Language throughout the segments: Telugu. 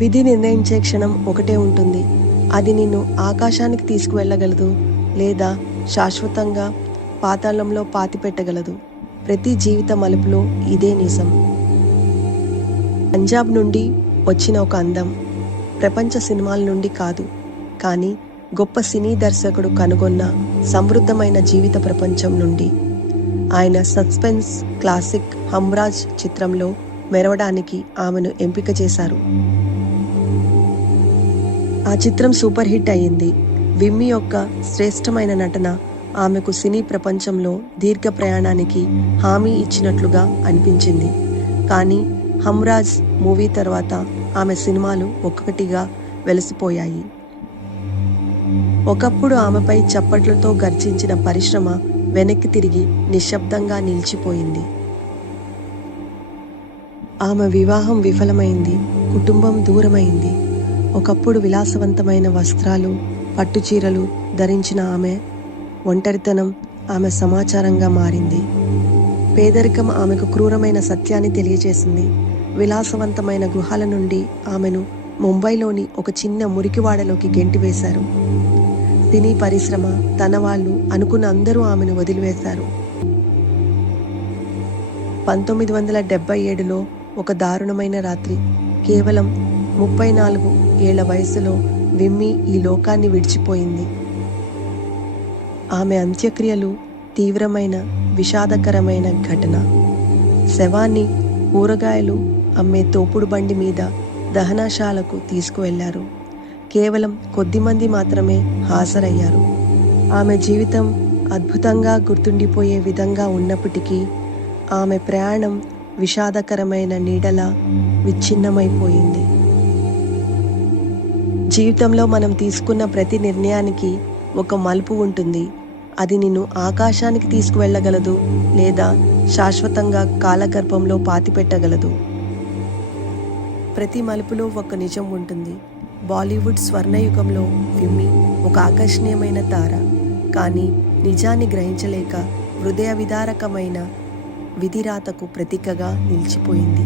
విధి నిర్ణయించే క్షణం ఒకటే ఉంటుంది. అది నిన్ను ఆకాశానికి తీసుకువెళ్ళగలదు లేదా శాశ్వతంగా పాతాళంలో పాతిపెట్టగలదు. ప్రతి జీవిత మలుపులో ఇదే నిజం. పంజాబ్ నుండి వచ్చిన ఒక అందం. ప్రపంచ సినిమాల నుండి కాదు. కానీ గొప్ప సినీ దర్శకుడు కనుగొన్న సమృద్ధమైన జీవిత ప్రపంచం నుండి. ఆయన సస్పెన్స్ క్లాసిక్ హమ్రాజ్ చిత్రంలో మెరవడానికి ఆమెను ఎంపిక చేశారు. ఆ చిత్రం సూపర్ హిట్ అయ్యింది. విమ్మి యొక్క శ్రేష్టమైన నటన ఆమెకు సినీ ప్రపంచంలో దీర్ఘ ప్రయాణానికి హామీ ఇచ్చినట్లుగా అనిపించింది. కానీ హమ్రాజ్ మూవీ తర్వాత ఆమె సినిమాలు ఒక్కొక్కటిగా వెలసిపోయాయి. ఒకప్పుడు ఆమెపై చప్పట్లతో గర్జించిన పరిశ్రమ వెనక్కి తిరిగి నిశ్శబ్దంగా నిలిచిపోయింది. ఆమె వివాహం విఫలమైంది కుటుంబం దూరమైంది. ఒకప్పుడు విలాసవంతమైన వస్త్రాలు పట్టుచీరలు ధరించిన ఆమె ఒంటరితనం ఆమె సమాచారంగా మారింది. పేదరికం ఆమెకు క్రూరమైన సత్యాన్ని తెలియజేసింది. విలాసవంతమైన గృహాల నుండి ఆమెను ముంబైలోని ఒక చిన్న మురికివాడలోకి గెంటివేశారు. సినీ పరిశ్రమ తన వాళ్ళు అనుకున్న అందరూ ఆమెను వదిలివేశారు. పంతొమ్మిది వందల డెబ్బై ఏడులో ఒక దారుణమైన రాత్రి కేవలం ముప్పై నాలుగు ఏళ్ళ వయసులో విమ్మి ఈ లోకాన్ని విడిచిపోయింది. ఆమె అంత్యక్రియలు తీవ్రమైన విషాదకరమైన ఘటన. శవాన్ని కూరగాయలు అమ్మే తోపుడు బండి మీద దహనశాలకు తీసుకువెళ్ళారు. కేవలం కొద్దిమంది మాత్రమే హాజరయ్యారు. ఆమె జీవితం అద్భుతంగా గుర్తుండిపోయే విధంగా ఉన్నప్పటికీ ఆమె ప్రయాణం విషాదకరమైన నీడలా విచ్ఛిన్నమైపోయింది. జీవితంలో మనం తీసుకున్న ప్రతి నిర్ణయానికి ఒక మలుపు ఉంటుంది. అది నిన్ను ఆకాశానికి తీసుకువెళ్ళగలదు లేదా శాశ్వతంగా కాలగర్భంలో పాతిపెట్టగలదు. ప్రతి మలుపులో ఒక నిజం ఉంటుంది. బాలీవుడ్ స్వర్ణయుగంలో విమ్మి ఒక ఆకర్షణీయమైన తార. కానీ నిజాన్ని గ్రహించలేక హృదయ విదారకమైన విధిరాతకు ప్రతీకగా నిలిచిపోయింది.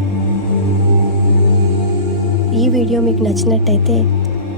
ఈ వీడియో మీకు నచ్చినట్టయితే